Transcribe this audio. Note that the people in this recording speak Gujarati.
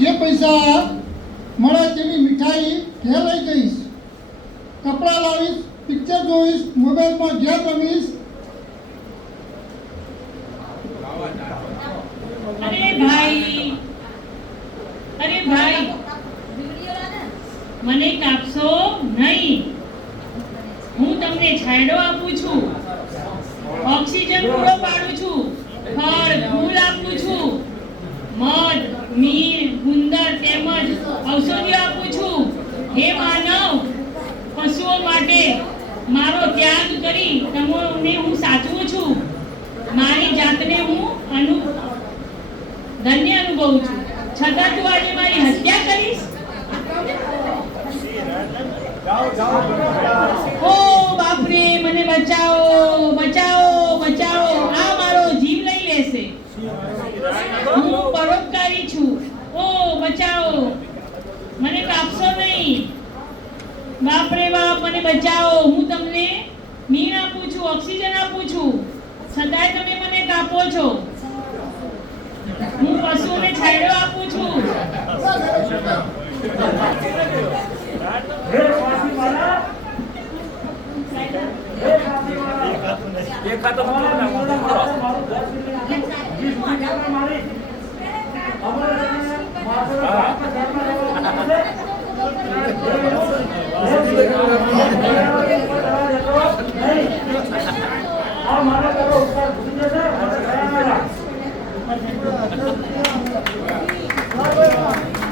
જે પૈસા મળે તેની મીઠાઈ ઘેર લઈ જઈશ, કપડાં લાવીશ, પિક્ચર જોઈશ, મોબાઈલમાં ગેમ રમીશ. અરે ભાઈ મને કાપશો નહીં. હું તમને છાંયડો આપું છું, ઓક્સિજન પૂરો પાડું છું, ફળ ફૂલ આપું છું, મધ, મીર, ગુંદર તેમજ ઔષધિઓ આપું છું. હે માનવ, પશુઓ માટે મારો ત્યાગ કરી તમોને હું સાચવું છું. મારી જાતને હું ધન્ય અનુભવું છું, છતાં તું આજે મારી હત્યા કરીશ. ઓ બાપરે, મને બચાવો, બચાવો, બચાવો. આ મારો જીવ લઈ લેશે. હું પરોપકારી છું. ઓ બચાવો, મને કાપશો નહીં. બાપરે બાપ, મને બચાવો. હું તમને મીણ આપું છું, ઓક્સિજન આપું છું, છતાંય તમે મને કાપો છો. હું પશુઓને છાંયડો આપું છું.